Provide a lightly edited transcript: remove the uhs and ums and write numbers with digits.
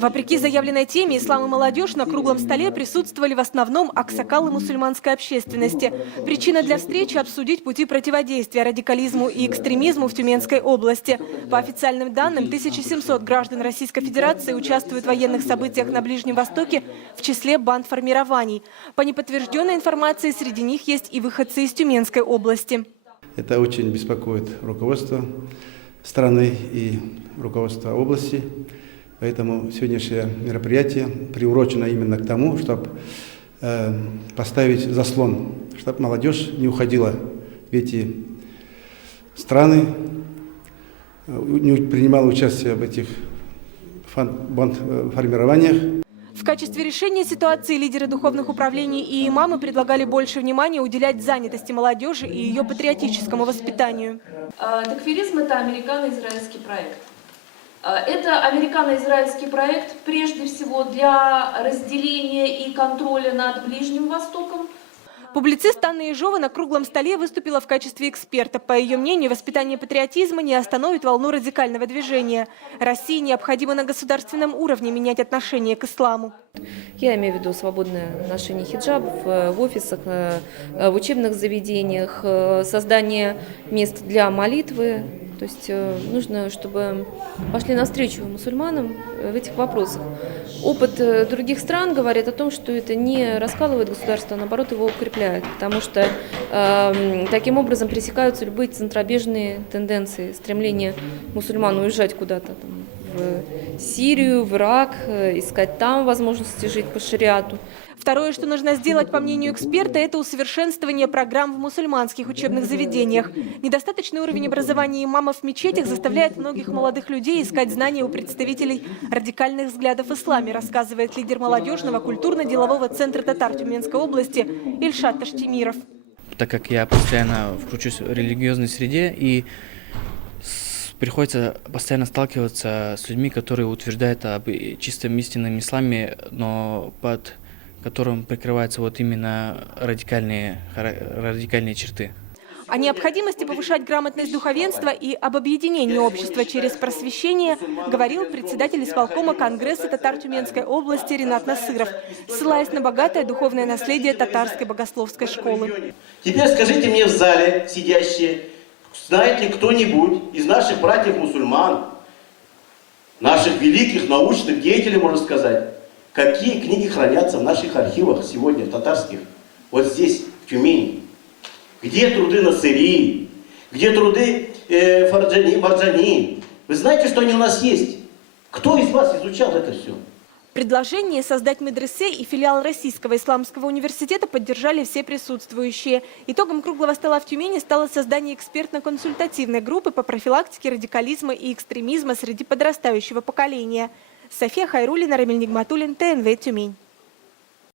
Вопреки заявленной теме, ислам и молодежь на круглом столе присутствовали в основном аксакалы мусульманской общественности. Причина для встречи – обсудить пути противодействия радикализму и экстремизму в Тюменской области. По официальным данным, 1700 граждан Российской Федерации участвуют в военных событиях на Ближнем Востоке, в числе бандформирований. По неподтвержденной информации, среди них есть и выходцы из Тюменской области. Это очень беспокоит руководство страны и руководство области. Поэтому сегодняшнее мероприятие приурочено именно к тому, чтобы поставить заслон, чтобы молодежь не уходила в эти страны, не принимала участие в этих бандформированиях. В качестве решения ситуации лидеры духовных управлений и имамы предлагали больше внимания уделять занятости молодежи и ее патриотическому воспитанию. Такфиризм – это американо-израильский проект. Это американо-израильский проект прежде всего для разделения и контроля над Ближним Востоком. Публицист Анна Ежова на круглом столе выступила в качестве эксперта. По ее мнению, воспитание патриотизма не остановит волну радикального движения. России необходимо на государственном уровне менять отношение к исламу. Я имею в виду свободное ношение хиджабов в офисах, в учебных заведениях, создание мест для молитвы. То есть нужно, чтобы пошли навстречу мусульманам в этих вопросах. Опыт других стран говорит о том, что это не раскалывает государство, а наоборот его укрепляет, потому что таким образом пресекаются любые центробежные тенденции, стремление мусульман уезжать куда-то в Сирию, в Ирак, искать там возможности жить по шариату. Второе, что нужно сделать, по мнению эксперта, это усовершенствование программ в мусульманских учебных заведениях. Недостаточный уровень образования имамов в мечетях заставляет многих молодых людей искать знания у представителей радикальных взглядов в исламе, рассказывает лидер молодежного культурно-делового центра татар Тюменской области Ильшат Таштимиров. Так как я постоянно вкручусь в религиозной среде и приходится постоянно сталкиваться с людьми, которые утверждают об чистом истинном исламе, но под которым прикрываются вот именно радикальные черты. О необходимости повышать грамотность духовенства и об объединении общества через просвещение говорил председатель исполкома Конгресса татар Тюменской области Ринат Насыров, ссылаясь на богатое духовное наследие татарской богословской школы. Теперь скажите мне в зале сидящие, знает ли кто-нибудь из наших братьев-мусульман, наших великих научных деятелей, можно сказать, какие книги хранятся в наших архивах сегодня, татарских, вот здесь, в Тюмени? Где труды Насыри? Где труды Марджани? Вы знаете, что они у нас есть? Кто из вас изучал это все? Предложение создать медресе и филиал Российского исламского университета поддержали все присутствующие. Итогом круглого стола в Тюмени стало создание экспертно-консультативной группы по профилактике радикализма и экстремизма среди подрастающего поколения. София Хайруллина, Рамиль Нигматуллин, ТНВ Тюмень.